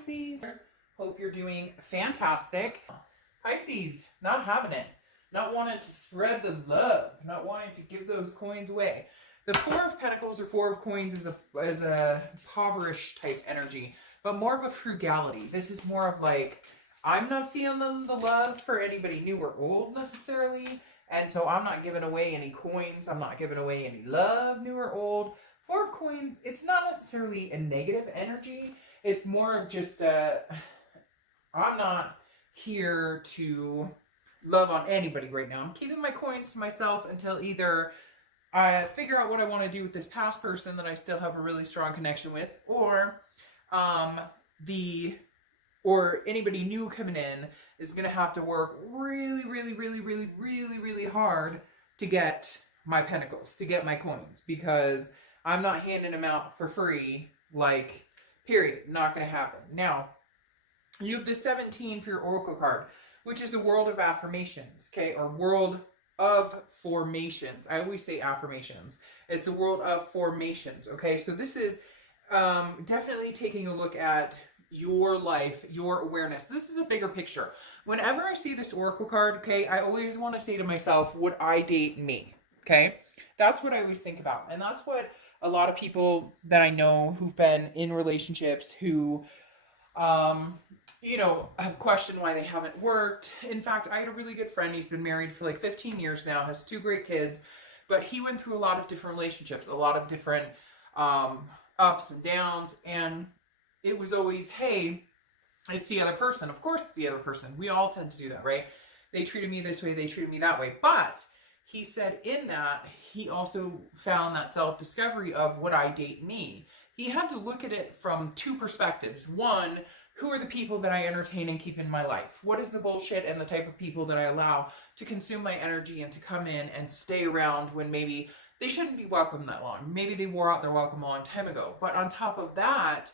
Pisces. Hope you're doing fantastic. Pisces, not having it. Not wanting to spread the love. Not wanting to give those coins away. The Four of Pentacles or Four of Coins is a impoverished type energy, but more of a frugality. This is more of like, I'm not feeling the love for anybody new or old necessarily, and so I'm not giving away any coins. I'm not giving away any love, new or old. Four of Coins, it's not necessarily a negative energy. It's more of just I'm not here to love on anybody right now. I'm keeping my coins to myself until either I figure out what I want to do with this past person that I still have a really strong connection with, or anybody new coming in is going to have to work really, really, really, really, really, really hard to get my pentacles, to get my coins, because I'm not handing them out for free, like, period. Not going to happen. Now, you have the 17 for your Oracle card, which is the world of affirmations, okay, or world of formations. I always say affirmations. It's the world of formations, okay? So this is definitely taking a look at your life, your awareness. This is a bigger picture. Whenever I see this Oracle card, okay, I always want to say to myself, would I date me? Okay? That's what I always think about. And that's what a lot of people that I know who've been in relationships who, you know, have questioned why they haven't worked. In fact, I had a really good friend. He's been married for like 15 years now, has 2 great kids, but he went through a lot of different relationships, a lot of different ups and downs, and it was always, hey, it's the other person. Of course it's the other person. We all tend to do that, right? They treated me this way, they treated me that way. But he said in that, he also found that self-discovery of, would I date me? He had to look at it from 2 perspectives. One, who are the people that I entertain and keep in my life? What is the bullshit and the type of people that I allow to consume my energy and to come in and stay around when maybe they shouldn't be welcome that long? Maybe they wore out their welcome a long time ago. But on top of that,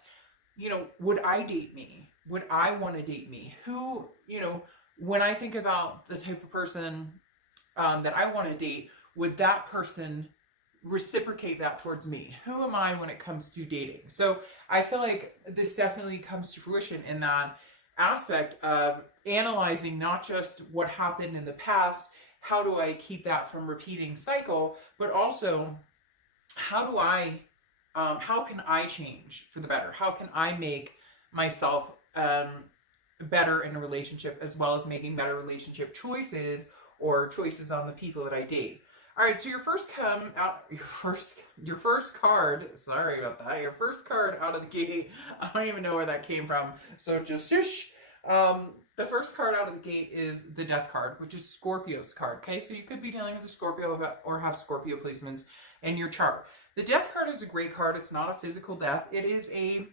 you know, would I date me? Would I want to date me? Who, you know, when I think about the type of person that I want to date, would that person reciprocate that towards me? Who am I when it comes to dating? So I feel like this definitely comes to fruition in that aspect of analyzing not just what happened in the past, how do I keep that from repeating cycle, but also how can I change for the better? How can I make myself better in a relationship, as well as making better relationship choices or choices on the people that I date? All right, so your first card, sorry about that, your first card out of the gate, I don't even know where that came from, so just shush. The first card out of the gate is the Death card, which is Scorpio's card, okay? So you could be dealing with a Scorpio or have Scorpio placements in your chart. The Death card is a great card. It's not a physical death. It is a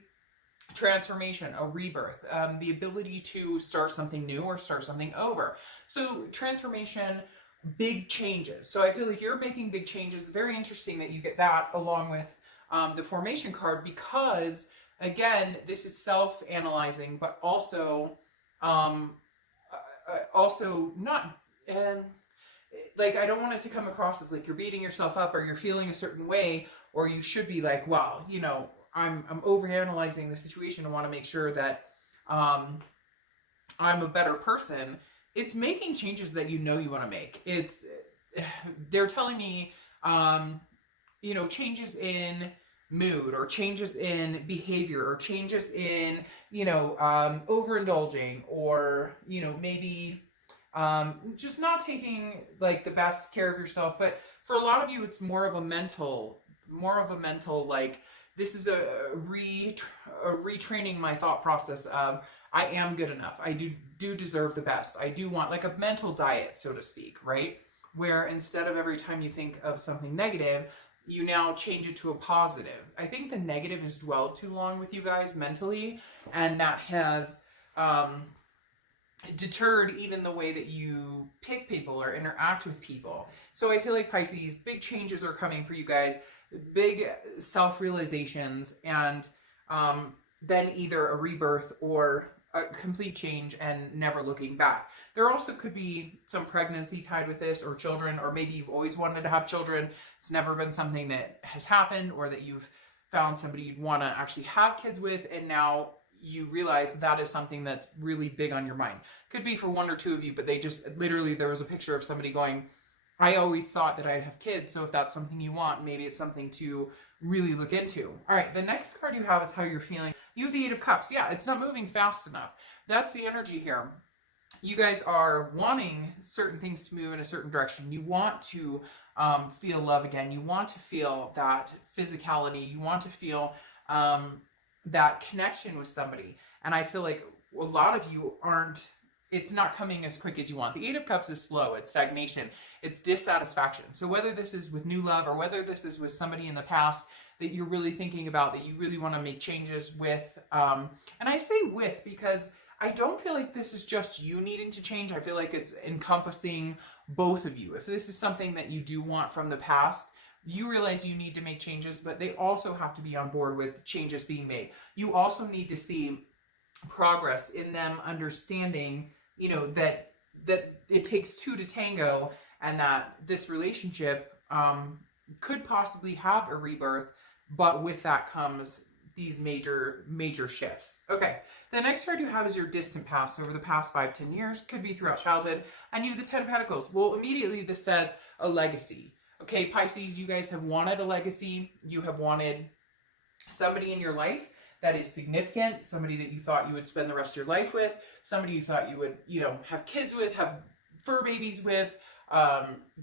transformation, a rebirth, the ability to start something new or start something over. So transformation, big changes. So I feel like you're making big changes. Very interesting that you get that along with the formation card, because again, this is self-analyzing, but also not, like, I don't want it to come across as like you're beating yourself up or you're feeling a certain way, or you should be like, wow, you know, I'm overanalyzing the situation and want to make sure that I'm a better person. It's making changes that you know you want to make. They're telling me, you know, changes in mood or changes in behavior or changes in, you know, overindulging, or, you know, maybe just not taking like the best care of yourself. But for a lot of you, it's more of a mental, like, this is a retraining my thought process of, I am good enough. I do deserve the best. I do want, like, a mental diet, so to speak, right? Where instead of every time you think of something negative, you now change it to a positive. I think the negative has dwelled too long with you guys mentally, and that has deterred even the way that you pick people or interact with people. So I feel like, Pisces, big changes are coming for you guys, big self-realizations, and then either a rebirth or a complete change and never looking back. There also could be some pregnancy tied with this, or children, or maybe you've always wanted to have children. It's never been something that has happened, or that you've found somebody you'd want to actually have kids with, and now you realize that is something that's really big on your mind. Could be for one or two of you, but they just literally, there was a picture of somebody going, I always thought that I'd have kids, so if that's something you want, maybe it's something to really look into. All right, the next card you have is how you're feeling. You have the Eight of Cups. Yeah, it's not moving fast enough. That's the energy here. You guys are wanting certain things to move in a certain direction. You want to feel love again. You want to feel that physicality. You want to feel that connection with somebody. And I feel like a lot of you aren't, it's not coming as quick as you want. The Eight of Cups is slow. It's stagnation. It's dissatisfaction. So whether this is with new love or whether this is with somebody in the past that you're really thinking about, that you really want to make changes with, and I say with because I don't feel like this is just you needing to change. I feel like it's encompassing both of you. If this is something that you do want from the past, you realize you need to make changes, but they also have to be on board with changes being made. You also need to see progress in them understanding, you know, that it takes two to tango, and that this relationship could possibly have a rebirth, but with that comes these major shifts. Okay, the next card you have is your distant past, over the past 5-10 years, could be throughout childhood, and you have the Ten of Pentacles. Well, immediately this says a legacy. Okay, Pisces, you guys have wanted a legacy. You have wanted somebody in your life that is significant, somebody that you thought you would spend the rest of your life with, somebody you thought you would, you know, have kids with, have fur babies with,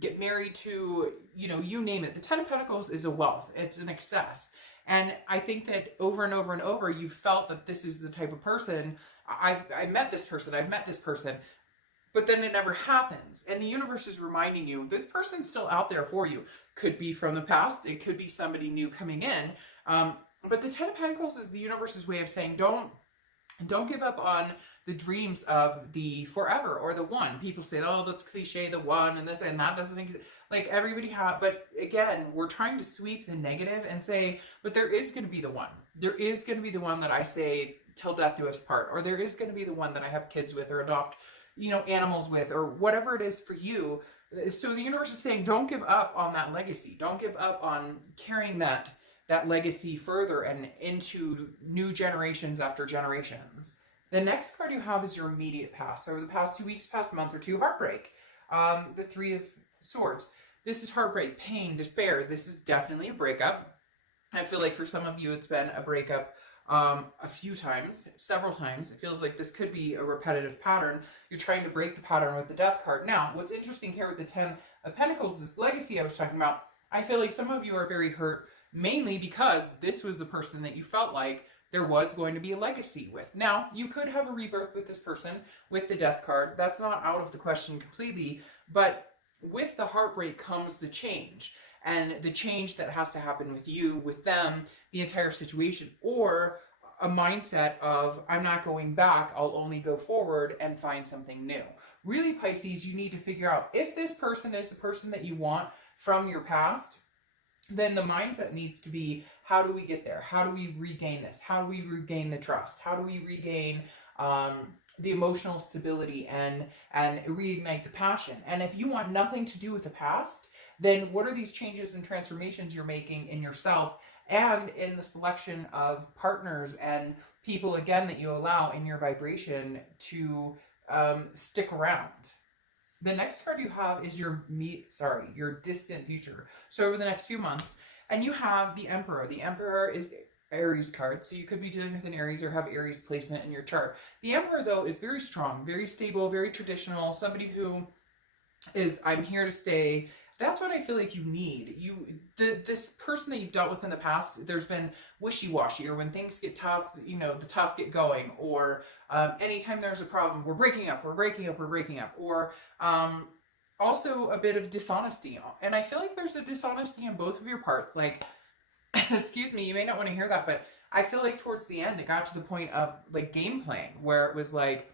get married to, you know, you name it. The Ten of Pentacles is a wealth. It's an excess. And I think that over and over and over, you felt that this is the type of person, I met this person, I've met this person, but then it never happens. And the universe is reminding you, this person's still out there for you. Could be from the past. It could be somebody new coming in. But the Ten of Pentacles is the universe's way of saying, don't give up on the dreams of the forever or the one. People say, oh, that's cliche, the one and this and that doesn't exist. Like everybody has, but again, we're trying to sweep the negative and say, but there is going to be the one. There is going to be the one that I say till death do us part, or there is going to be the one that I have kids with or adopt, you know, animals with, or whatever it is for you. So the universe is saying, don't give up on that legacy. Don't give up on carrying that legacy further and into new generations after generations. The next card you have is your immediate past. Over the past 2 weeks, past month or two, heartbreak. The Three of Swords. This is heartbreak, pain, despair. This is definitely a breakup. I feel like for some of you, it's been a breakup a few times, several times. It feels like this could be a repetitive pattern. You're trying to break the pattern with the Death card. Now, what's interesting here with the Ten of Pentacles, this legacy I was talking about, I feel like some of you are very hurt, mainly because this was the person that you felt like there was going to be a legacy with. Now, you could have a rebirth with this person with the Death card. That's not out of the question completely, but with the heartbreak comes the change, and the change that has to happen with you, with them, the entire situation, or a mindset of, I'm not going back, I'll only go forward and find something new. Really, Pisces, you need to figure out if this person is the person that you want from your past, then the mindset needs to be, how do we get there? How do we regain this? How do we regain the trust? How do we regain the emotional stability and reignite the passion? And if you want nothing to do with the past, then what are these changes and transformations you're making in yourself and in the selection of partners and people, again, that you allow in your vibration to stick around? The next card you have is your distant future. So over the next few months, and you have the Emperor. The Emperor is Aries card, so you could be dealing with an Aries or have Aries placement in your chart. The Emperor, though, is very strong, very stable, very traditional, somebody who is, I'm here to stay. That's what I feel like you need. This person that you've dealt with in the past, there's been wishy-washy, or when things get tough, you know, the tough get going, or anytime there's a problem, we're breaking up, or also a bit of dishonesty. And I feel like there's a dishonesty on both of your parts. Like, excuse me, you may not want to hear that, but I feel like towards the end, it got to the point of like game playing, where it was like,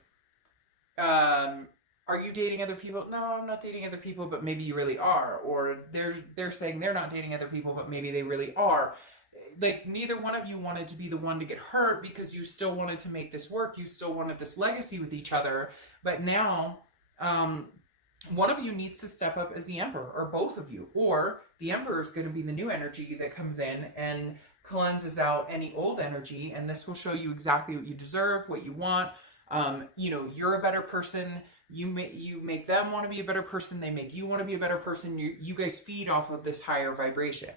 are you dating other people? No, I'm not dating other people, but maybe you really are. Or they're saying they're not dating other people, but maybe they really are. Like, neither one of you wanted to be the one to get hurt because you still wanted to make this work. You still wanted this legacy with each other. But now, one of you needs to step up as the Emperor, or both of you. Or the Emperor is going to be the new energy that comes in and cleanses out any old energy, and this will show you exactly what you deserve, what you want. You know, you're a better person. You make them want to be a better person. They make you want to be a better person. You guys feed off of this higher vibration.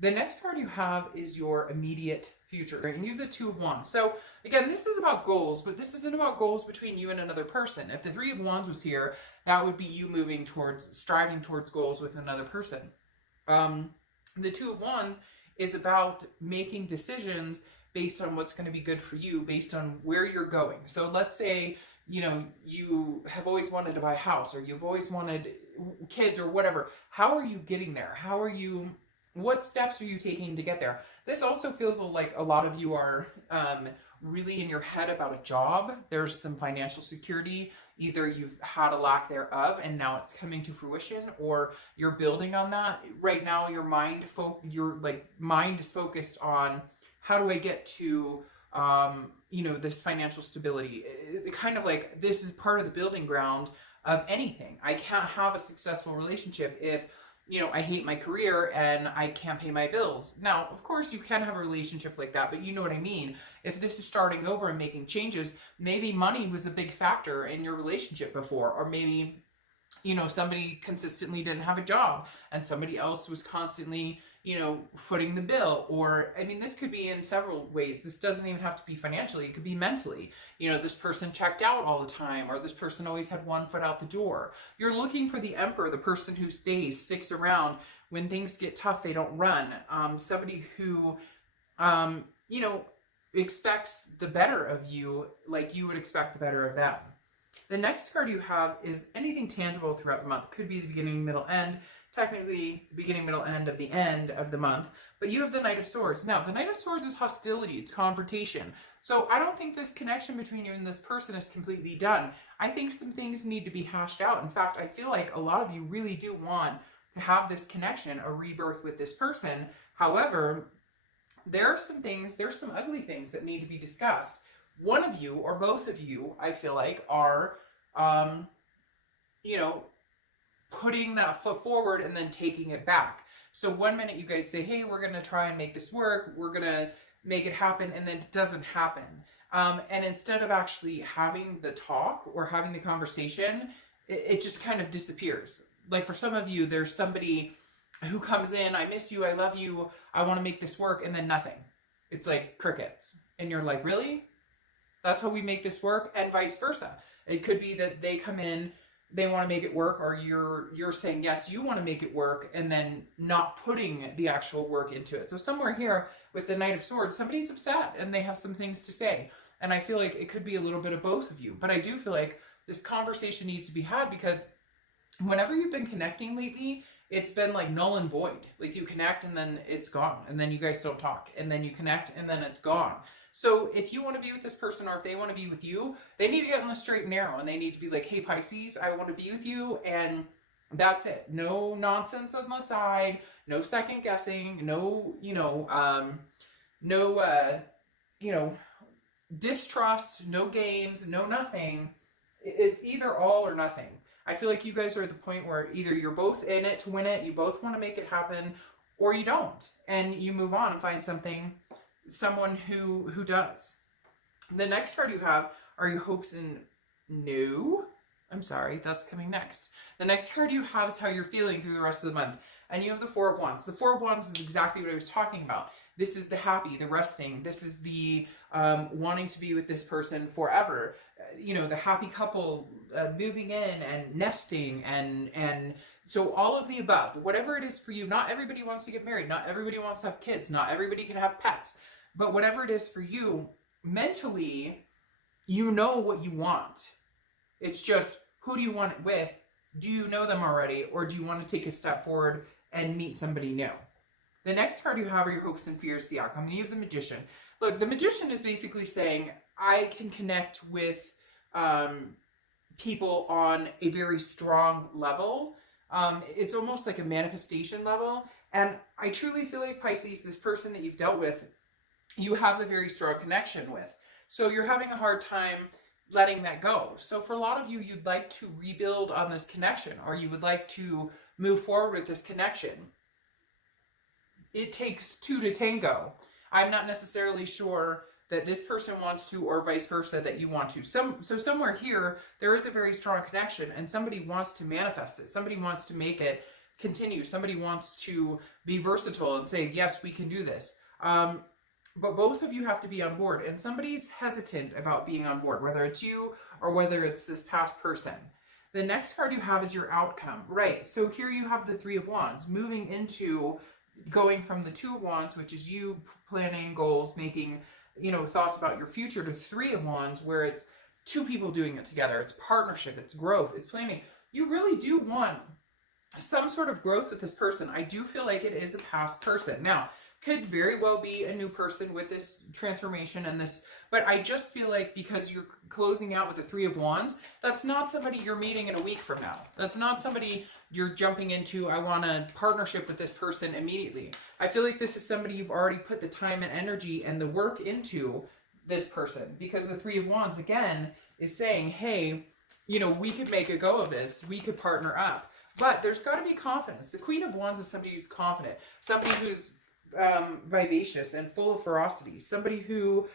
The next card you have is your immediate future, and you have the Two of Wands. So again, this is about goals, but this isn't about goals between you and another person. If the Three of Wands was here, that would be you moving towards, striving towards goals with another person. The Two of Wands is about making decisions based on what's going to be good for you, based on where you're going. So let's say, you know, you have always wanted to buy a house, or you've always wanted kids, or whatever. How are you getting there? What steps are you taking to get there? This also feels like a lot of you are really in your head about a job. There's some financial security. Either you've had a lack thereof and now it's coming to fruition, or you're building on that. Right now, your mind is focused on, how do I get to you know, this financial stability? Kind of like, this is part of the building ground of anything. I can't have a successful relationship if, you know, I hate my career and I can't pay my bills. Now, of course, you can have a relationship like that, but you know what I mean. If this is starting over and making changes, maybe money was a big factor in your relationship before, or maybe, you know, somebody consistently didn't have a job and somebody else was constantly, you know, footing the bill. Or, I mean, this could be in several ways. This doesn't even have to be financially. It could be mentally. You know, this person checked out all the time, or this person always had one foot out the door. You're looking for the emperor, the person who sticks around. When things get tough, they don't run. Somebody who, you know, expects the better of you like you would expect the better of them. The next card you have is anything tangible throughout the month. Could be the beginning, middle, end. Technically, beginning, middle, end of the month. But you have the Knight of Swords. Now, the Knight of Swords is hostility. It's confrontation. So I don't think this connection between you and this person is completely done. I think some things need to be hashed out. In fact, I feel like a lot of you really do want to have this connection, a rebirth with this person. However, there are some things, there's some ugly things that need to be discussed. One of you, or both of you, I feel like, are, you know, putting that foot forward and then taking it back. So one minute you guys say, hey, we're going to try and make this work. We're going to make it happen. And then it doesn't happen. And instead of actually having the talk or having the conversation, it just kind of disappears. Like for some of you, there's somebody who comes in, I miss you, I love you, I want to make this work, and then nothing. It's like crickets. And you're like, really? That's how we make this work? And vice versa. It could be that they come in, they want to make it work, or you're saying, yes, you want to make it work, and then not putting the actual work into it. So somewhere here with the Knight of Swords, somebody's upset and they have some things to say. And I feel like it could be a little bit of both of you. But I do feel like this conversation needs to be had, because whenever you've been connecting lately, it's been like null and void. Like you connect and then it's gone. And then you guys don't talk. And then you connect and then it's gone. So if you want to be with this person, or if they want to be with you, they need to get on the straight and narrow. And they need to be like, hey, Pisces, I want to be with you. And that's it. No nonsense on the side. No second guessing. No, distrust. No games. No nothing. It's either all or nothing. I feel like you guys are at the point where either you're both in it to win it, you both want to make it happen, or you don't. And you move on and find someone who does. The next card you have are your hopes and I'm sorry, that's coming next. The next card you have is how you're feeling through the rest of the month. And you have the Four of Wands. The Four of Wands is exactly what I was talking about. This is the happy, the resting. This is the wanting to be with this person forever. The happy couple moving in and nesting and so all of the above. Whatever it is for you. Not everybody wants to get married. Not everybody wants to have kids. Not everybody can have pets. But whatever it is for you, mentally, you know what you want. It's just, who do you want it with? Do you know them already? Or do you want to take a step forward and meet somebody new? The next card you have are your hopes and fears, the outcome. You have the Magician. Look, the Magician is basically saying, I can connect with people on a very strong level. It's almost like a manifestation level. And I truly feel like, Pisces, this person that you've dealt with, you have a very strong connection with. So you're having a hard time letting that go. So for a lot of you, you'd like to rebuild on this connection, or you would like to move forward with this connection. It takes two to tango. I'm not necessarily sure that this person wants to, or vice versa, that you want to. So somewhere here, there is a very strong connection, and somebody wants to manifest it. Somebody wants to make it continue. Somebody wants to be versatile and say, yes, we can do this. But both of you have to be on board, and somebody's hesitant about being on board, whether it's you or whether it's this past person. The next card you have is your outcome, right? So here you have the Three of Wands moving into going from the Two of Wands, which is you planning goals, making, you know, thoughts about your future, to Three of Wands, where it's two people doing it together. It's partnership, it's growth, it's planning. You really do want some sort of growth with this person. I do feel like it is a past person. Now, could very well be a new person with this transformation and this, but I just feel like because you're closing out with the Three of Wands, that's not somebody you're meeting in a week from now. That's not somebody you're jumping into, I want a partnership with this person immediately. I feel like this is somebody you've already put the time and energy and the work into this person, because the Three of Wands, again, is saying, hey, you know, we could make a go of this. We could partner up. But there's got to be confidence. The Queen of Wands is somebody who's confident, somebody who's vivacious and full of ferocity, somebody who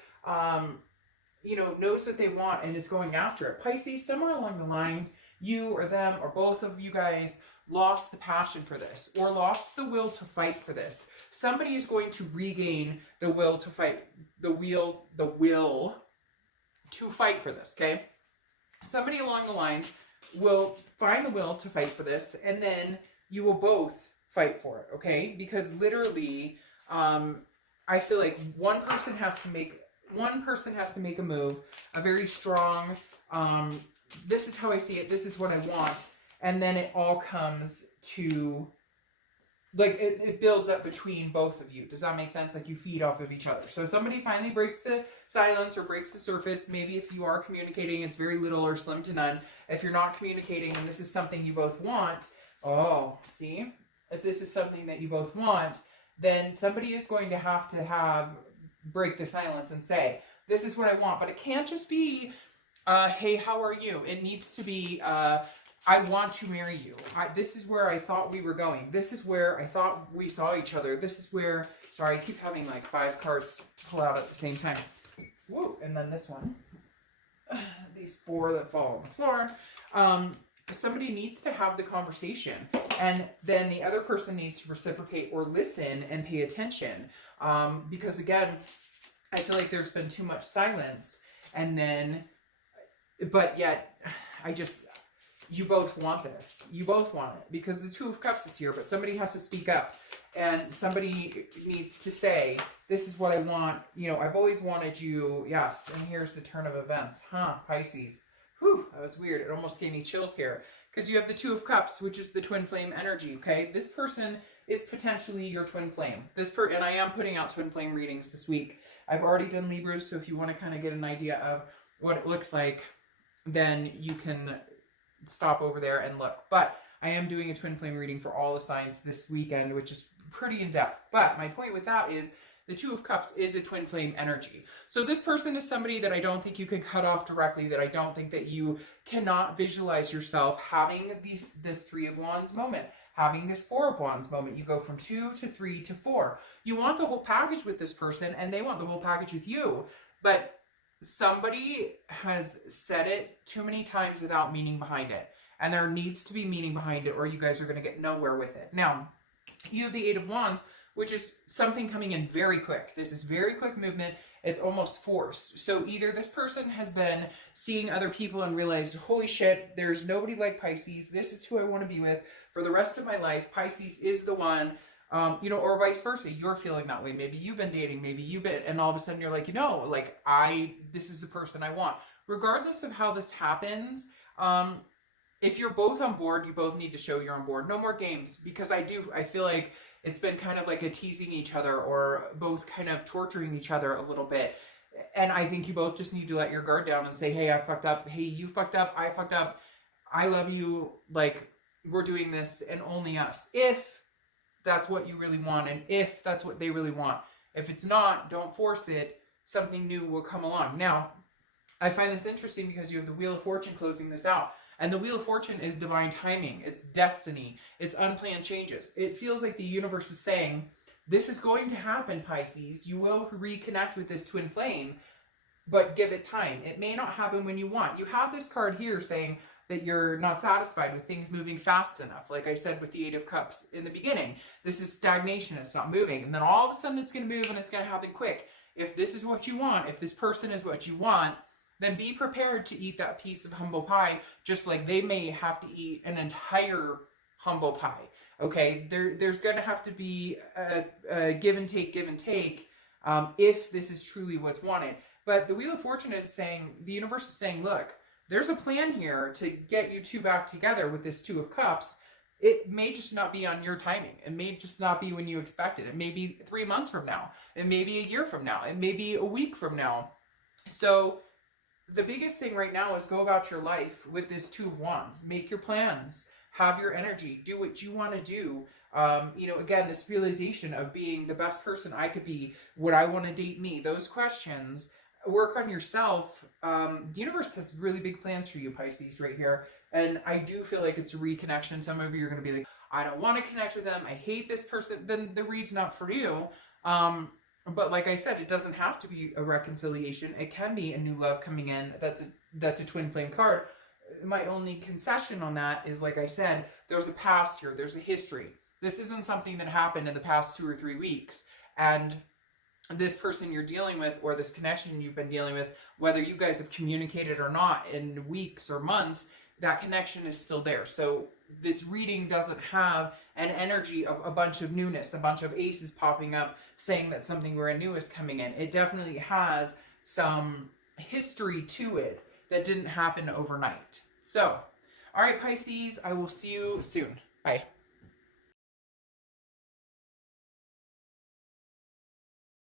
you know, knows what they want and is going after it. Pisces, somewhere along the line, you or them or both of you guys lost the passion for this, or lost the will to fight for this. Somebody is going to regain the will to fight, the will to fight for this, okay? Somebody along the line will find the will to fight for this, and then you will both fight for it, okay? Because literally, I feel like one person has to make a move, a very strong, this is how I see it, this is what I want, and then it all comes to, like, it builds up between both of you. Does that make sense? Like, you feed off of each other. So somebody finally breaks the silence or breaks the surface. Maybe if you are communicating, it's very little or slim to none. If you're not communicating and this is something you both want, oh, see? If this is something that you both want, then somebody is going to have break the silence and say, this is what I want. But it can't just be, hey, how are you? It needs to be, I want to marry you. This is where I thought we were going. This is where I thought we saw each other. This is where, sorry, I keep having like 5 cards pull out at the same time. Whoa, and then this one. These 4 that fall on the floor. Somebody needs to have the conversation, and then the other person needs to reciprocate or listen and pay attention. Because again, I feel like there's been too much silence, and then, but yet, you both want this. You both want it, because the Two of Cups is here, but somebody has to speak up, and somebody needs to say, this is what I want. You know, I've always wanted you. Yes. And here's the turn of events. Pisces. Whew, that was weird. It almost gave me chills here, because you have the Two of Cups, which is the twin flame energy, okay? This person is potentially your twin flame. And I am putting out twin flame readings this week. I've already done Libras, so if you want to kind of get an idea of what it looks like, then you can stop over there and look. But I am doing a twin flame reading for all the signs this weekend, which is pretty in-depth. But my point with that is the Two of Cups is a twin flame energy. So this person is somebody that I don't think you can cut off directly, that I don't think that you cannot visualize yourself having this Three of Wands moment, having this Four of Wands moment. You go from 2 to 3 to 4. You want the whole package with this person, and they want the whole package with you. But somebody has said it too many times without meaning behind it. And there needs to be meaning behind it, or you guys are going to get nowhere with it. Now, you have the Eight of Wands, which is something coming in very quick. This is very quick movement. It's almost forced. So either this person has been seeing other people and realized, holy shit, there's nobody like Pisces. This is who I want to be with for the rest of my life. Pisces is the one, you know, or vice versa. You're feeling that way. Maybe you've been dating, maybe you've been, and all of a sudden you're like, you know, like this is the person I want. Regardless of how this happens, if you're both on board, you both need to show you're on board. No more games, because I feel like it's been kind of like a teasing each other, or both kind of torturing each other a little bit. And I think you both just need to let your guard down and say, hey, I fucked up. Hey, you fucked up. I fucked up. I love you. Like, we're doing this, and only us. If that's what you really want, and if that's what they really want. If it's not, don't force it. Something new will come along. Now, I find this interesting because you have the Wheel of Fortune closing this out. And the Wheel of Fortune is divine timing. It's destiny. It's unplanned changes. It feels like the universe is saying, This is going to happen, Pisces. You will reconnect with this twin flame, but give it time. It may not happen when you want. You have this card here saying that you're not satisfied with things moving fast enough. Like I said with the Eight of Cups in the beginning, this is stagnation. It's not moving. And then all of a sudden it's going to move and it's going to happen quick. If this is what you want, if this person is what you want, then be prepared to eat that piece of humble pie, just like they may have to eat an entire humble pie. Okay, there's going to have to be a give and take, if this is truly what's wanted. But the Wheel of Fortune is saying, the universe is saying, look, there's a plan here to get you two back together with this Two of Cups. It may just not be on your timing. It may just not be when you expect it. It may be 3 months from now. It may be a year from now. It may be a week from now. So the biggest thing right now is go about your life with this Two of Wands. Make your plans. Have your energy. Do what you want to do. You know, again, this realization of being the best person I could be. Would I want to date me? Those questions. Work on yourself. The universe has really big plans for you, Pisces, right here. And I do feel like it's a reconnection. Some of you are going to be like, I don't want to connect with them. I hate this person. Then the read's not for you. But like I said, it doesn't have to be a reconciliation. It can be a new love coming in. That's a twin flame card. My only concession on that is, like I said, there's a past here. There's a history. This isn't something that happened in the past 2 or 3 weeks. And this person you're dealing with, or this connection you've been dealing with, whether you guys have communicated or not in weeks or months, that connection is still there. So this reading doesn't have an energy of a bunch of newness, a bunch of aces popping up saying that something brand new is coming in. It definitely has some history to it that didn't happen overnight. So, all right, Pisces, I will see you soon. Bye.